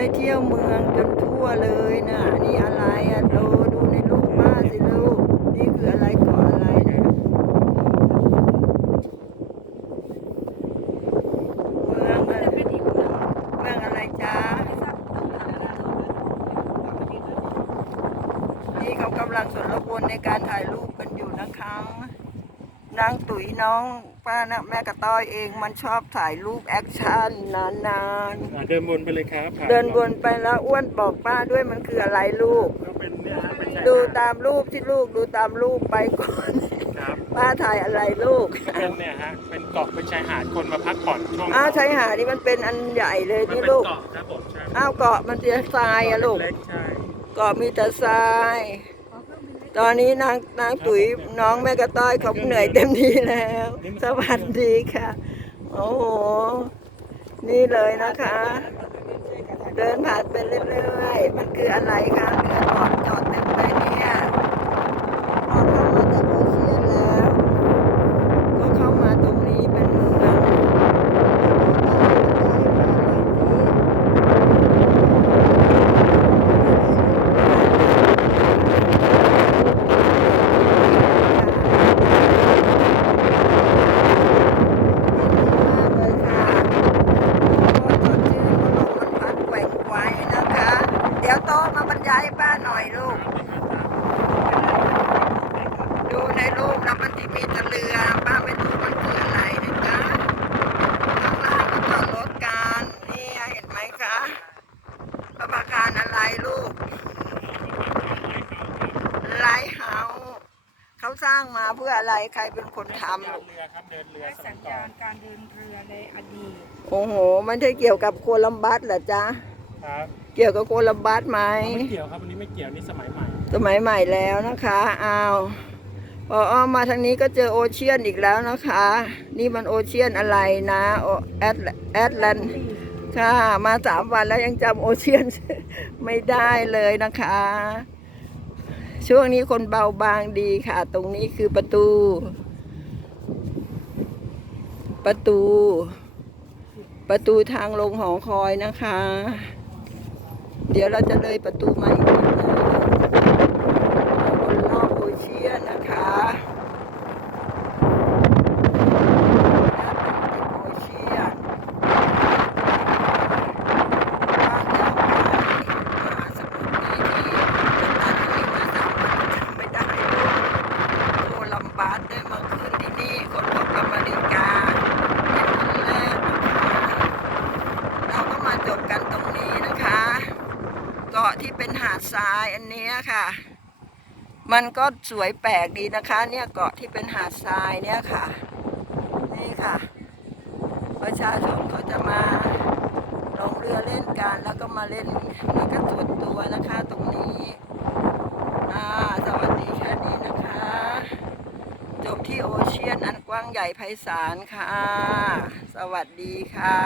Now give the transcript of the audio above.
ได้เที่ยวเมืองจนทั่วเลยน่ะนี่อะไรอะโตดูในรูปป้าสิลูกนี่คืออะไรเกาะอะไรเนี่ยเมืองอะไรเมืองอะไรจ๊ะนี่เขากำลังสนรบวนในการถ่ายรูปกันอยู่นะคะนางตุ๋ยน้อง ป้านะแม่กระต้อยเองมันชอบถ่ายรูปแอคชั่นนานอ่าเดินวนไปเลยครับผ่ๆเดินวนไปแล้วอ้วนบอกป้าด้วยมันคืออะไรลูก ก็เป็นเนี่ยฮะเป็นชายดูหาตามรูปที่ลูกดูตามรูปไปก่อน ครับป้าถ่ายอะไรลูกก็เป็นเนี่ยฮะเป็นเกาะเป็นชายหาดคนมาพักผ่อนช่วงอ้าวชายหาดนี่มันเป็นอันใหญ่เลยมันนี่เป็นลูกเกาะครับผมใช่อ้าวเกาะมันจะทรายอะลูก เล็กๆใช่เกาะมีแต่ทราย ตอนนี้นางนางตุ๋ยน้องแม่กระต้อยเขาเหนื่อยเต็มที่แล้ว สวัสดีค่ะ โอ้โห นี่เลยนะคะ เดินผ่านไปเรื่อยๆ มันคืออะไรคะเรือจอดจอดเต็มไปเนี่ยพอเข้ามาจากโอเชียนแล้ว ก็เข้ามาตรงนี้เป็นเมืองเลยค่ะพอจดชื่อก็ลงมันพัดแกว่งไว้นะคะ เดี๋ยวโตมาบรรยาย ให้ป้าหน่อยลูก ดูในรูปแล้วมันที่มีแต่เรือป้าไม่รู้มันคืออะไรนะจ๊ะข้างล่างก็จอดรถกันนี่เห็นไหมคะประภาคารอะไรลูกไลท์เฮาส์เขาสร้างมาเพื่ออะไรใครเป็นคนทำเดิลูนกเรือครับเดินเรือและสมัสัยญก่อญานณการเดินเรือในอดีต โอ้โห มันได้เกี่ยวกับโคลัมบัสเหรอจ๊ะครับ เกี่ยวกับโคลัมบัสไหม ไม่เกี่ยวครับอันนี้ไม่เกี่ยวนี่สมัยใหม่ สมัยใหม่แล้วนะคะอ้าวพออ้อมมาทางนี้ก็เจอโอเชียนอีกแล้วนะคะ นี่มันโอเชียนอะไรนะโอแอตแอตแลนค่ะมาสามวันแล้วยังจำโอเชียน ไม่ได้เลยนะคะ ช่วงนี้คนเบาบางดีค่ะ ตรงนี้คือประตู ประตู ประตูทางลงหอคอยนะคะ เดี๋ยวเราจะเลยประตูมาอีกนิดนึงบนรอบโอเชียนนะคะโอเชียนว่างยาวไกลมหาสมุทรนี้ที่ตั้งแต่ที่มาสามวันจำไม่ได้เลยโคลัมบัสได้มาขึ้นที่นี่คนพบอเมริกาเป็นคนแรกนะคะเราก็มาจบกันตรงนี้นะคะ เกาะ ที่เป็นหาดทรายอันนี้ค่ะ มันก็สวยแปลกดีนะคะ เนี่ยเกาะที่เป็นหาดทรายเนี่ยค่ะ นี่ค่ะ ประชาชนเขาจะมาลงเรือเล่นกันแล้วก็มาเล่นแล้วก็ส่วนตัวนะคะตรงนี้อ่าสวัสดีแค่นี้นะคะ จบที่โอเชียนอันกว้างใหญ่ไพศาลค่ะ สวัสดีค่ะ